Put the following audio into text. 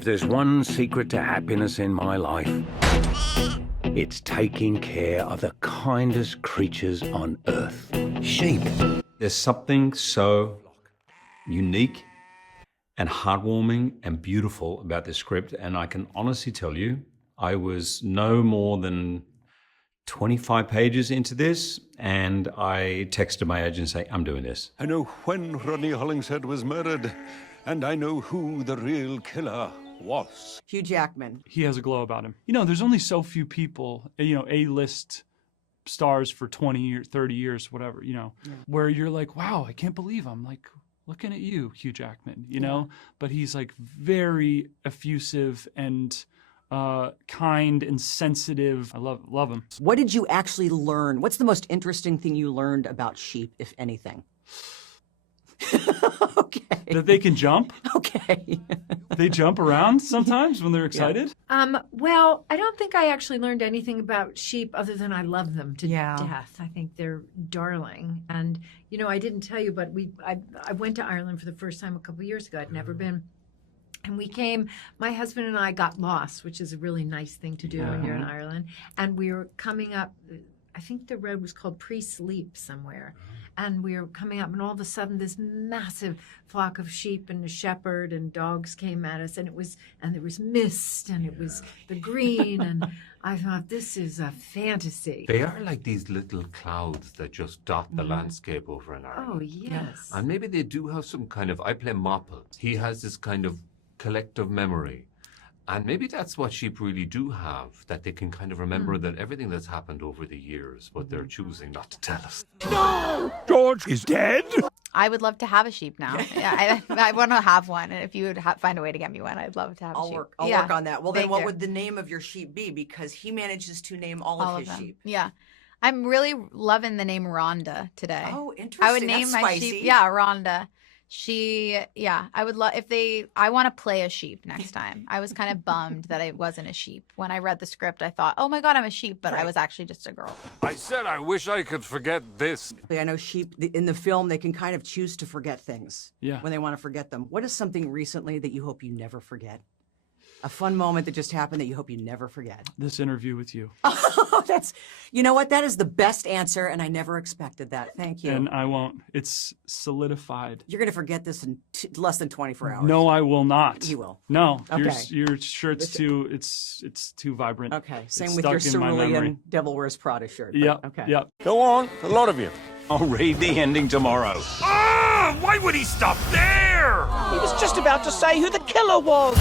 If there's one secret to happiness in my life, it's taking care of the kindest creatures on earth. Sheep. There's something so unique and heartwarming and beautiful about this script, and I can honestly tell you, I was no more than 25 pages into this, and I texted my agent saying, I'm doing this. I know when Rodney Hollingshead was murdered, and I know who the real killer was. Hugh Jackman. He has a glow about him. You know, there's only so few people, you know, A-list stars for 20 years, 30 years, whatever, you know, where you're like, wow, I can't believe I'm like looking at you, Hugh Jackman, you know? But he's like very effusive and kind and sensitive. I love him. What did you actually learn? What's the most interesting thing you learned about sheep, if anything? Okay. That they can jump. Okay. They jump around sometimes when they're excited. Well, I don't think I actually learned anything about sheep other than I love them to death. I think they're darling. And, you know, I didn't tell you, but I went to Ireland for the first time a couple of years ago. I'd never been. And we came, my husband and I got lost, which is a really nice thing to do when you're in Ireland. And we were coming up, I think the road was called Pre-Sleep somewhere. And we were coming up, and all of a sudden this massive flock of sheep and a shepherd and dogs came at us, and there was mist, and it was the green, and I thought, this is a fantasy. They are like these little clouds that just dot the landscape over in Ireland. Oh, yes. And maybe they do have some kind of, I play Mopple. He has this kind of collective memory. And maybe that's what sheep really do have, that they can kind of remember that everything that's happened over the years, but they're choosing not to tell us. No! George is dead? I would love to have a sheep now. Yeah, I want to have one. And if you would find a way to get me one, I'd love to have a sheep. I'll work on that. Well, then what would the name of your sheep be? Because he manages to name all of his them. sheep. Yeah. I'm really loving the name Rhonda today. Oh, interesting. I would name That's my spicy. sheep. Yeah, Rhonda. I would love I want to play a sheep next time. I was kind of bummed that I wasn't a sheep. When I read the script, I thought, oh my God, I'm a sheep, but I was actually just a girl. I said I wish I could forget this. I know sheep, in the film, they can kind of choose to forget things when they want to forget them. What is something recently that you hope you never forget? A fun moment that just happened that you hope you never forget. This interview with you. Oh, you know what? That is the best answer, and I never expected that. Thank you. And I won't. It's solidified. You're going to forget this in less than 24 hours. No, I will not. You will. No. Okay. Your shirt's it's too vibrant. Okay. Same It's with your stuck in my memory. cerulean Devil Wears Prada shirt. but- Yep. Okay. Yep. Go on, a lot of you. I'll read the ending tomorrow. Ah! Why would he stop there? He was just about to say who the killer was.